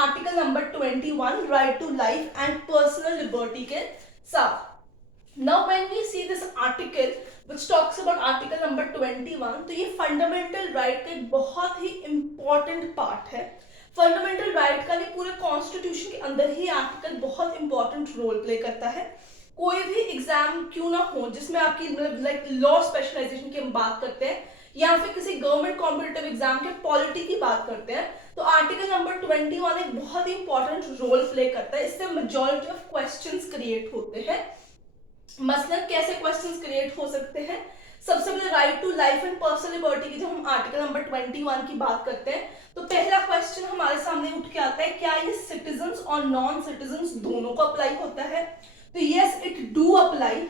Article number 21 right to life and personal liberty के साथ। Now when we see this article which talks about article number 21, तो ये fundamental right का एक बहुत ही इंपॉर्टेंट पार्ट है। फंडामेंटल राइट का नहीं, पूरे कॉन्स्टिट्यूशन के अंदर ही आर्टिकल बहुत इंपॉर्टेंट रोल प्ले करता है। कोई भी एग्जाम क्यों ना हो जिसमें आपकी लाइक लॉ स्पेशलाइजेशन की हम बात करते हैं या फिर किसी गवर्नमेंट कॉम्पिटिटिव एग्जाम के पॉलिटी की बात करते हैं, तो आर्टिकल नंबर 21 एक बहुत ही इंपॉर्टेंट रोल प्ले करता है। इससे मेजॉरिटी ऑफ क्वेश्चंस क्रिएट होते हैं। मसलन कैसे क्वेश्चंस क्रिएट हो सकते हैं? सबसे पहले right to life and personal liberty की जब हम आर्टिकल नंबर 21 की बात करते हैं तो पहला क्वेश्चन हमारे सामने उठ के आता है, क्या ये सिटीजन्स और नॉन सिटीजन्स दोनों को अप्लाई होता है? तो yes, it do apply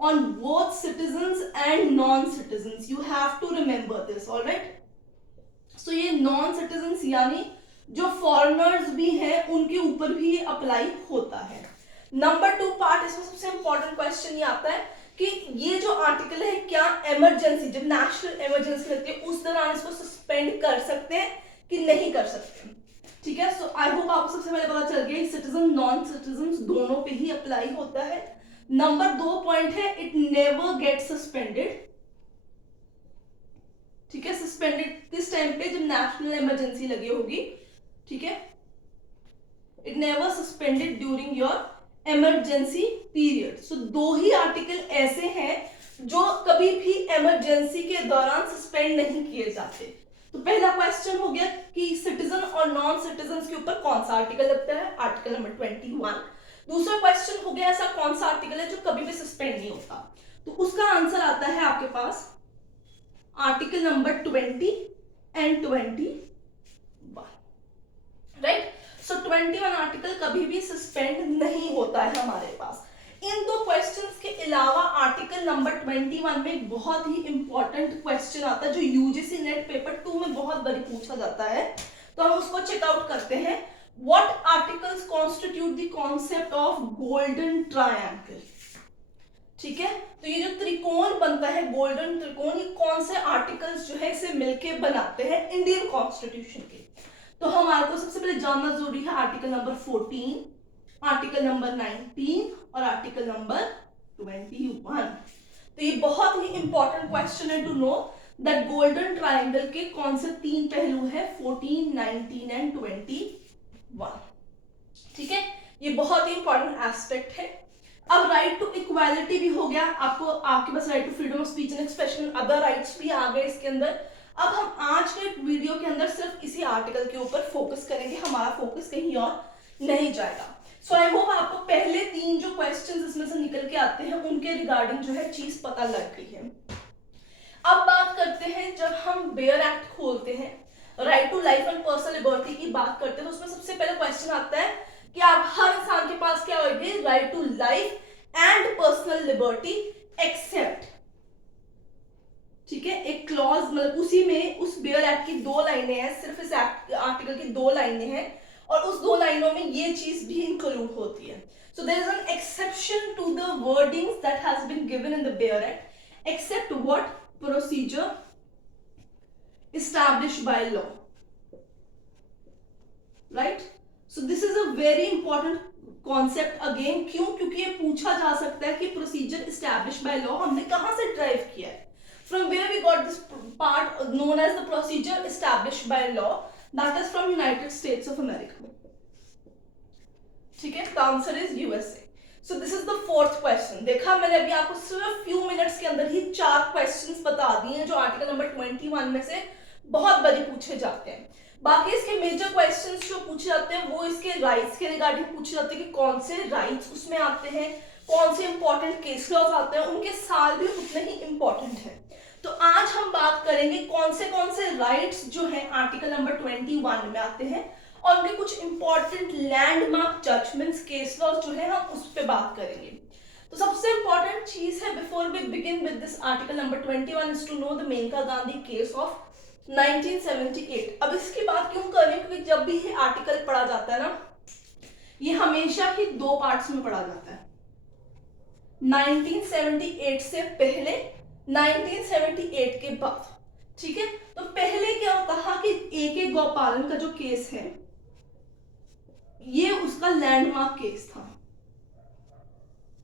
on both citizens and non-citizens. You have to remember this, all right? So ये non-citizens यानी जो foreigners भी हैं उनके ऊपर भी ये अप्लाई होता है। नंबर 2 पार्ट, इसमें सबसे इंपॉर्टेंट क्वेश्चन ये आता है कि ये जो आर्टिकल है क्या इमरजेंसी, जब नेशनल इमरजेंसी रहती है उस दौरान इसको सस्पेंड कर सकते हैं कि नहीं कर सकते? ठीक है, सो आई होप आपको सबसे पहले पता चल गया सिटीजन नॉन सिटीजन दोनों पे ही अप्लाई होता है। नंबर 2 पॉइंट है, इट नेवर गेट सस्पेंडेड। ठीक है, सस्पेंडेड किस टाइम पे? जब नेशनल इमरजेंसी लगी होगी। ठीक है, it never suspended during your emergency period. So 2 he article ऐसे हैं जो कभी भी इमरजेंसी के दौरान सस्पेंड नहीं किए जाते। तो पहला क्वेश्चन हो गया कि सिटीजन और नॉन सिटीजन के ऊपर कौन सा आर्टिकल लगता है? Article number 21। दूसरा क्वेश्चन हो गया ऐसा कौन सा आर्टिकल है जो कभी भी सस्पेंड नहीं होता? तो उसका आंसर आता है आपके पास article number 20 and 21, right? So 21 article कभी भी सस्पेंड नहीं होता है हमारे पास। इन 2 क्वेश्चंस के अलावा आर्टिकल नंबर 21 में एक बहुत ही इंपॉर्टेंट क्वेश्चन आता है जो यूजीसी नेट पेपर 2 में बहुत बारी पूछा जाता है, तो हम उसको चेकआउट करते हैं। What articles constitute the concept of golden triangle? ठीक है, तो ये जो त्रिकोण बनता है, गोल्डन त्रिकोण, ये कौन से आर्टिकल्स जो है इसे मिलके बनाते हैं इंडियन कॉन्स्टिट्यूशन के? तो हमारे को सबसे पहले जानना जरूरी है आर्टिकल नंबर 14, आर्टिकल नंबर 19 और आर्टिकल नंबर 21। तो ये बहुत ही इंपॉर्टेंट क्वेश्चन है to know that golden triangle के कौन से 3 पहलू है, 14, 19 एंड 21। ठीक है, ये बहुत ही इंपॉर्टेंट एस्पेक्ट है। अब राइट टू इक्वालिटी भी हो गया, आपको आपके पास right to freedom of speech and expression, other rights भी आ गए इसके अंदर। अब हम आज के वीडियो के अंदर सिर्फ इसी आर्टिकल के ऊपर फोकस करेंगे, हमारा फोकस कहीं और नहीं जाएगा। सो आई होप आपको पहले 3 जो क्वेश्चंस इसमें से निकल के आते हैं उनके रिगार्डिंग जो है चीज पता लग गई है। अब बात करते हैं, जब हम बेयर एक्ट खोलते हैं, right to life and personal liberty की बात करते हैं, तो उसमें सबसे पहले क्वेश्चन आता है कि आप हर इंसान के पास क्या होगी? Right to life and personal liberty except. ठीक है, एक क्लॉज, मतलब उसी में उस बेयर एक्ट की 2 लाइनें हैं, सिर्फ इस आर्टिकल की 2 लाइनें हैं और उस 2 लाइनों में ये चीज भी इंक्लूड होती है। So there is an exception to the wordings that has been given in the bare act, except what? Procedure established by law, right? So this is a very important concept again। क्यों? क्योंकि ये पूछा जा सकता है कि procedure established by law हमने कहां से ड्राइव किया है? From where we got this part known as the procedure established by law, that is from United States of America। ठीक है, the answer is USA। So this is the 4th question। देखा मैंने अभी आपको सिर्फ few minutes के अंदर ही 4 questions बता दिए हैं जो आर्टिकल नंबर 21 में से बहुत बड़ी पूछे जाते हैं। बाकी इसके मेजर क्वेश्चंस जो पूछे जाते हैं वो इसके राइट्स के रिगार्डिंग पूछे जाते हैं कि कौन से राइट्स उसमें आते हैं, कौन से इंपॉर्टेंट केस लॉज आते हैं, उनके साल भी उतने ही इंपॉर्टेंट है। तो आज हम बात करेंगे कौन से राइट्स जो हैं आर्टिकल नंबर 21 में आते हैं और उनके कुछ important landmark judgments, case laws जो है हम उस पर बात करेंगे। तो सबसे इंपॉर्टेंट चीज है before we begin with this article number 21 is to know the Maneka Gandhi case of 1978। अब इसकी बात क्यों कर रही हूं? क्योंकि जब भी ये आर्टिकल पढ़ा जाता है ना, ये हमेशा ही 2 पार्ट्स में पढ़ा जाता है। 1978 से पहले, 1978 के बाद। ठीक है। तो पहले क्या कहा कि ए.के. गोपालन का जो केस है ये उसका लैंडमार्क केस था,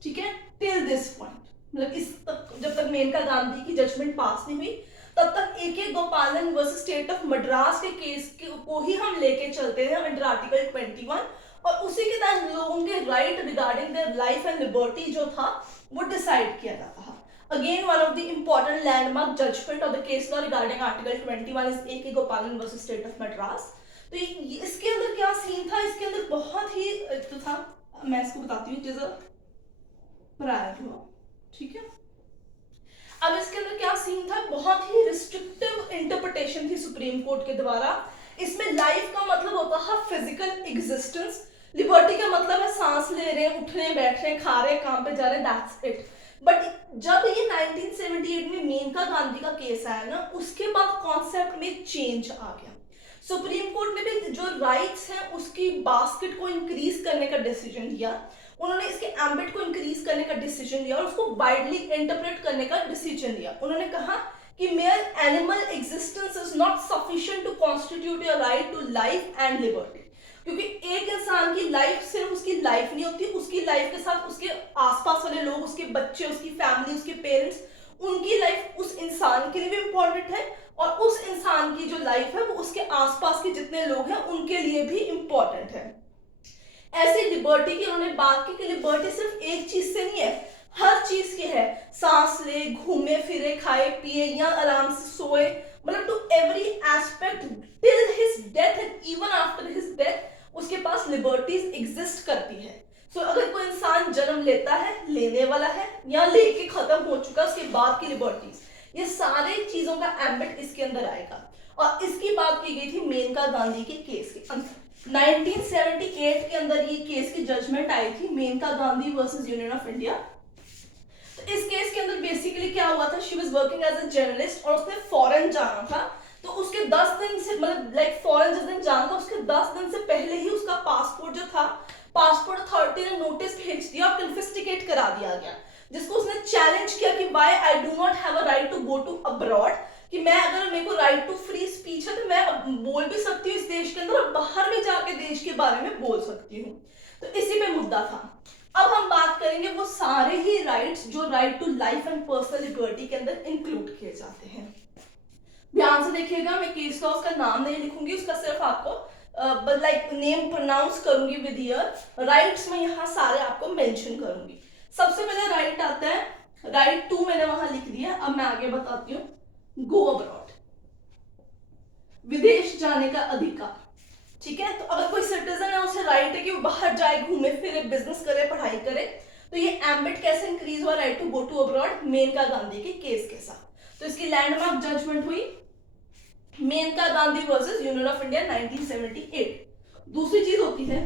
ठीक है, टिल दिस पॉइंट, मतलब इस तक जब तक मेनका गांधी की जजमेंट पास नहीं हुई तब तक A K. Gopalan versus state of Madras के केस को ही हम लेके चलते हैं अंडर आर्टिकल 21, और उसी के तहत लोगों के right regarding their life and liberty जो था वो डिसाइड किया जाता है। Again one of the important landmark judgment of the case law regarding article 21 is A K. Gopalan versus state of Madras. तो इसके अंदर क्या सीन था, इसके अंदर बहुत ही तो था, मैं इसको बताती हूँ प्रायर लॉ, ठीक है। अब इसके अंदर क्या सीन था, बहुत ही रिस्ट्रिक्टिव इंटरप्रिटेशन थी सुप्रीम कोर्ट के द्वारा। इसमें लाइफ का मतलब होता है फिजिकल एग्जिस्टेंस, लिबर्टी का मतलब है सांस ले रहे हैं, उठ रहे हैं, बैठ रहे हैं, खा रहे हैं, काम पे जा रहे हैं, दैट्स इट। बट जब ये 1978 में मेनका गांधी का केस आया ना, उसके बाद कॉन्सेप्ट में चेंज आ गया। सुप्रीम कोर्ट ने भी जो राइट्स हैं उसकी बास्केट को इंक्रीज करने का डिसीजन लिया, उन्होंने इसके एम्बिट को इंक्रीज करने का डिसीजन लिया और उसको वाइडली इंटरप्रेट करने का डिसीजन लिया। उन्होंने कहा कि mere animal existence is not sufficient to constitute your right to life and liberty, क्योंकि एक इंसान की लाइफ सिर्फ उसकी लाइफ नहीं होती, उसकी लाइफ के साथ उसके आसपास वाले लोग, उसके बच्चे, उसकी फैमिली, उसके पेरेंट्स, उनकी लाइफ उस इंसान के लिए भी इम्पोर्टेंट है, और उस इंसान की जो लाइफ है वो उसके आसपास के जितने लोग हैं उनके लिए भी इम्पोर्टेंट है। ऐसी लिबर्टी की उन्होंने बात की कि लिबर्टी सिर्फ एक चीज से नहीं है, हर चीज की है, सांस ले, घूमे फिरे, खाए पिए या आराम से सोए, मतलब to every aspect till his death and even after his death उसके पास लिबर्टीज एग्जिस्ट करती है। सो अगर कोई इंसान जन्म लेता है, लेने वाला है या लेके खत्म हो चुका है, उसके बाद की लिबर्टीज, ये सारे चीजों का एम्बिट इसके अंदर आएगा। और इसकी बात की गई थी मेनका गांधी के केस के अंदर। 1978 के अंदर ये केस की जजमेंट आई थी, Maneka Gandhi versus Union of India. तो इस केस के अंदर बेसिकली क्या हुआ था, she was working as a journalist और उसने फॉरेन जाना था, तो उसके 10 दिन से, मतलब लाइक फॉरेन जिस दिन जाना था उसके 10 दिन से पहले ही उसका पासपोर्ट जो था, पासपोर्ट अथॉरिटी ने नोटिस भेज दिया और कन्फिस्टिकेट करा दिया गया, जिसको उसने चैलेंज किया कि why I do not have a right to go to abroad, कि मैं, अगर मेरे को राइट टू फ्री स्पीच है तो मैं बोल भी सकती हूँ इस देश के अंदर और बाहर भी जाके देश के बारे में बोल सकती हूँ। तो इसी पे मुद्दा था। अब हम बात करेंगे वो सारे ही राइट्स जो right to life and personal liberty के अंदर इंक्लूड किए जाते हैं। ध्यान से देखिएगा, मैं केस लॉ का नाम नहीं लिखूंगी, उसका सिर्फ आपको लाइक नेम प्रोनाउंस करूंगी विद ईयर, राइट्स में यहाँ सारे आपको मेंशन करूंगी। सबसे पहले राइट आता है, राइट टू मैंने वहां लिख दिया, अब मैं आगे बताती हूँ। गो अब्रॉड, विदेश जाने का अधिकार, ठीक है। तो अगर कोई सिटीजन है उसे राइट है कि वो बाहर जाए, घूमे फिरे, बिजनेस करे, पढ़ाई करे, तो ये एम्बिट कैसे इंक्रीज हुआ, right to go to abroad, Maneka Gandhi के केस के साथ। तो इसकी लैंडमार्क जजमेंट हुई Maneka Gandhi versus Union of India 1978। दूसरी चीज होती है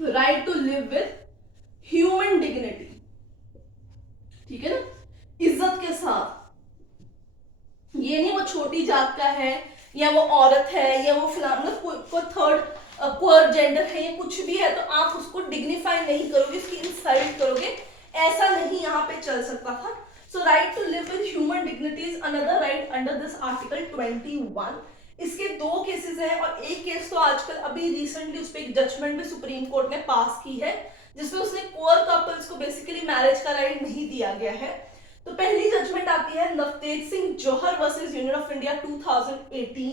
right to live with human dignity, ठीक है ना, इज्जत के साथ। ये नहीं वो छोटी जात का है या वो औरत है या वो मतलब कोई थर्ड क्वर जेंडर है या कुछ भी है तो आप उसको डिग्निफाई नहीं करोगे, उसकी इंसल्ट करोगे, ऐसा नहीं यहाँ पे चल सकता था। So right to live with human dignity is another right under this article 21। इसके दो केसेस हैं और एक केस तो आजकल अभी रिसेंटली उस पर एक जजमेंट भी सुप्रीम कोर्ट ने पास की है जिसमें उसने क्वर कपल्स को बेसिकली मैरिज का राइट नहीं दिया गया है। तो पहली जजमेंट आती है नवतेज सिंह जौहर वर्सेस यूनियन ऑफ इंडिया 2018।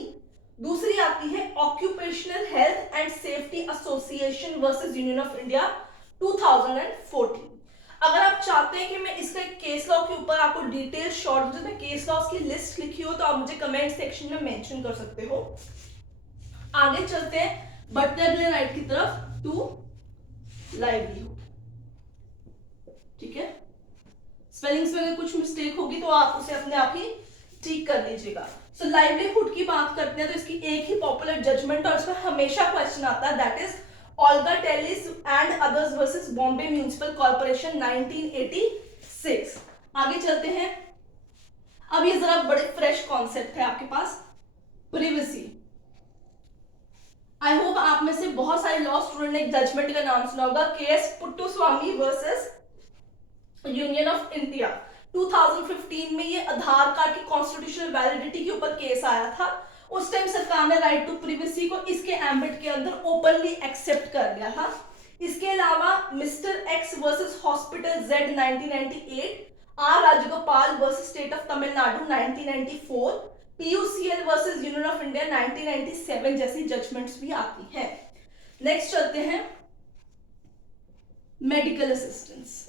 दूसरी आती है occupational health and safety association versus Union of India 2014। अगर आप चाहते हैं कि मैं इसका एक केस लॉ के ऊपर आपको डिटेल शॉर्ट जिसमें केस लॉस की लिस्ट लिखी हो तो आप मुझे कमेंट सेक्शन में मेंशन कर सकते हो। आगे चलते हैं, बढ़ते अगले राइट की तरफ, टू लाइवलीहुड, ठीक है। स्पेलिंग्स में अगर कुछ मिस्टेक होगी तो आप उसे अपने आप ही ठीक कर लीजिएगा। सो लाइवलीहुड की बात करते हैं तो इसकी एक ही पॉपुलर जजमेंट और इसमें हमेशा क्वेश्चन आता है, that is Olga Tellis and others versus Bombay Municipal Corporation 1986। आगे चलते हैं, अब ये जरा बड़े फ्रेश कॉन्सेप्ट है आपके पास, प्रिवेसी। आई होप आप में से बहुत सारे लॉ स्टूडेंट ने एक जजमेंट का नाम सुना होगा, K S Puttaswamy versus Union of India 2015 में ये आधार कार्ड की कॉन्स्टिट्यूशनल वैलिडिटी के ऊपर केस आया था। उस टाइम सरकार ने राइट टू प्रिवेसी को इसके एम्बिट के अंदर ओपनली एक्सेप्ट कर लिया था। इसके अलावा mister X versus hospital Z 1998, R Rajagopal versus state of Tamil Nadu 1994, PUCL versus Union of India 1997 जैसी जजमेंट्स भी आती हैं। नेक्स्ट चलते हैं मेडिकल असिस्टेंस,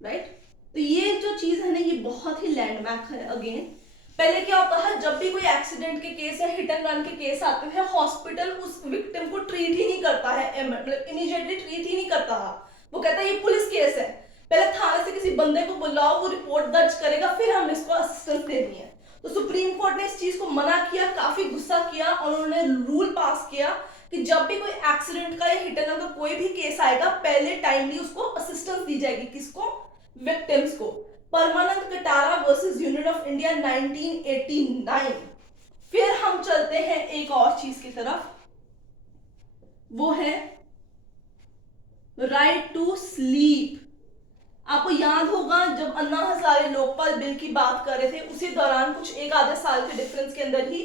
राइट। तो ये जो चीज है ना, ये बहुत ही लैंडमार्क है। अगेन पहले क्या होता है, जब भी कोई एक्सीडेंट के केस या हिट एंड रन के केस आते हैं, हॉस्पिटल उस विक्टिम को ट्रीट ही नहीं करता है, मतलब इमीडिएटली ट्रीट ही नहीं करता है। वो कहता है ये पुलिस केस है, पहले थाने से किसी बंदे को बुलाओ, वो रिपोर्ट दर्ज करेगा, फिर हम इसको असिस्टेंस देनी है। तो सुप्रीम कोर्ट ने इस चीज को मना किया, काफी गुस्सा किया और उन्होंने रूल पास किया कि जब भी कोई एक्सीडेंट का या हिट एंड रन का कोई भी केस आएगा, पहले टाइमली उसको असिस्टेंस दी जाएगी। किसको? विक्टिम्स को। Parmanand Katara versus Union of India 1989। फिर हम चलते हैं एक और चीज की तरफ, वो है राइट टू स्लीप। आपको याद होगा जब अन्ना हजारे लोकपाल बिल की बात कर रहे थे, उसी दौरान कुछ एक आधे साल के डिफरेंस के अंदर ही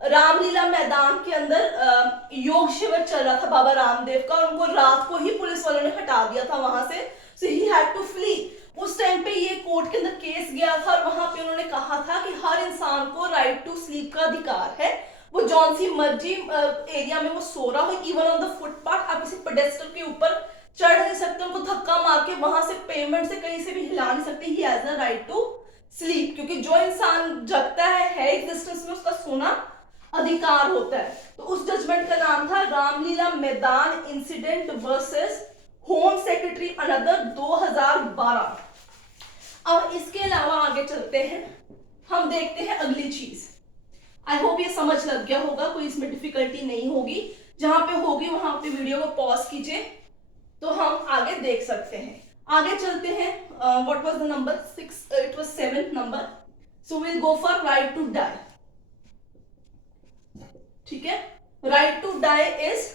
रामलीला मैदान के अंदर योग शिविर चल रहा था बाबा रामदेव का, और उनको रात को ही पुलिस वालों ने हटा दिया था वहां से, सो ही हैड टू फ्ली। उस टाइम पे ये कोर्ट के अंदर केस गया था और वहां पे उन्होंने कहा था कि हर इंसान को राइट टू स्लीप का अधिकार है। वो जौन सी मर्जी एरिया में वो सो रहा हो, इवन ऑन द फुटपाथ, आप किसी पेडेस्टल के ऊपर चढ़ नहीं सकते, उनको धक्का मार के वहां से पेमेंट से कहीं से भी हिला नहीं सकते। He has the right to sleep, क्योंकि जो इंसान जगता है एग्जिस्टेंस में, उसका सोना अधिकार होता है। तो उस जजमेंट का नाम था रामलीला मैदान incident versus home secretary another 2012। अब इसके अलावा आगे चलते हैं, हम देखते हैं अगली चीज। आई होप ये समझ लग गया होगा, कोई इसमें डिफिकल्टी नहीं होगी। जहां पे होगी वहां पे वीडियो को पॉज कीजिए तो हम आगे देख सकते हैं। आगे चलते हैं, what was the number 6, it was 7th number. So will go for right to die. ठीक है, राइट टू डाई इज,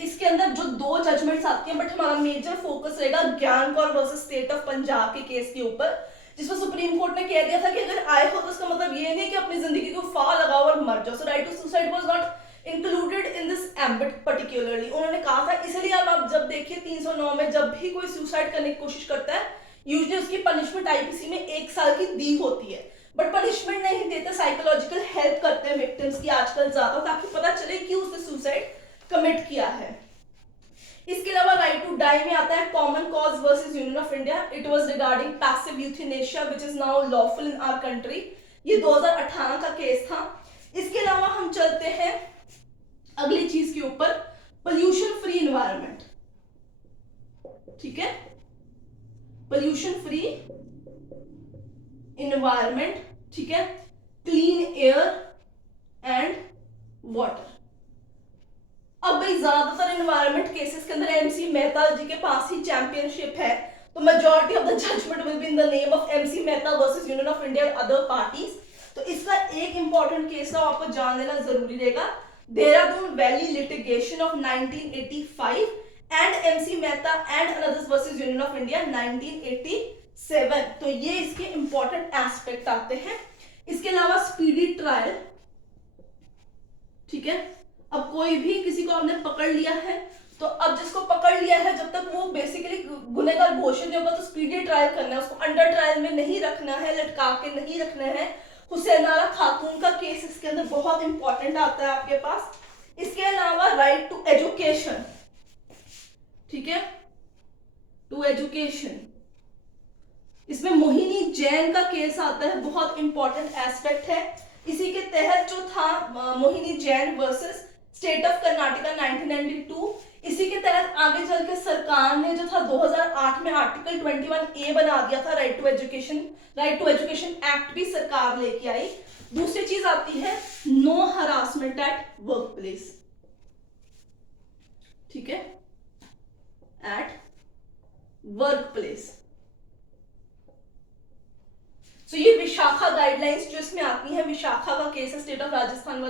इसके अंदर जो दो जजमेंट्स आती हैं, बट हमारा मेजर फोकस रहेगा ज्ञान Kaur versus state of Punjab के केस के ऊपर, जिसमें सुप्रीम कोर्ट ने कह दिया था कि अगर आए हो तो उसका मतलब ये नहीं कि अपनी जिंदगी को फा लगाओ और मर जाओ। So right to suicide was not included in this ambit particularly. उन्होंने कहा था, इसलिए अब आप जब देखिए 309 में जब भी कोई सुसाइड करने की कोशिश करता है, यूजुअली उसकी पनिशमेंट आईपीसी में 1 साल की दी होती है, बट पनिशमेंट नहीं देते, साइकोलॉजिकल हेल्प करते हैं विक्टिम्स की आजकल ज्यादा, ताकि पता चले कि उसने सुसाइड कमिट किया है। इसके अलावा राइट टू डाई में आता है common cause versus Union of India. It was regarding passive euthanasia which is now lawful in our country. ये 2018 का केस था। इसके अलावा हम चलते हैं अगली चीज के ऊपर, पोल्यूशन फ्री एनवायरनमेंट। ठीक है, पोल्यूशन फ्री एनवायरनमेंट, ठीक है, क्लीन एयर एंड वाटर। अब भाई ज्यादातर एनवायरनमेंट केसेस के अंदर एमसी मेहता जी के पास ही चैंपियनशिप है, तो majority of the judgment will be in the name of M C Mehta versus Union of India और अदर पार्टीज। तो इसका एक इंपॉर्टेंट केस था, आपको जान लेना जरूरी रहेगा, Dehradun valley litigation of 1985 and MC Mehta and others versus Union of India 1987। तो ये इसके इंपॉर्टेंट एस्पेक्ट आते हैं। इसके अलावा स्पीडी ट्रायल, ठीक है, अब कोई भी किसी को आपने पकड़ लिया है, तो अब जिसको पकड़ लिया है जब तक वो बेसिकली गुनहगार घोषित नहीं होगा तो स्पीडी ट्रायल करना है, उसको अंडर ट्रायल में नहीं रखना है, लटका के नहीं रखना है। हुसैनारा खातून का केस इसके अंदर बहुत इंपॉर्टेंट आता है आपके पास। इसके अलावा राइट टू एजुकेशन, ठीक है, टू एजुकेशन, इसमें मोहिनी जैन का केस आता है, बहुत इंपॉर्टेंट एस्पेक्ट है। इसी के तहत जो था Mohini Jain versus state of Karnataka 1992, इसी के तहत आगे चल के सरकार ने जो था 2008 में आर्टिकल 21A बना दिया था, राइट टू एजुकेशन एक्ट भी सरकार लेके आई। दूसरी चीज आती है no harassment at work place, ठीक है, एट वर्क प्लेस। सो ये विशाखा गाइडलाइंस जो इसमें आती है, विशाखा का केस है स्टेट ऑफ राजस्थान वाला,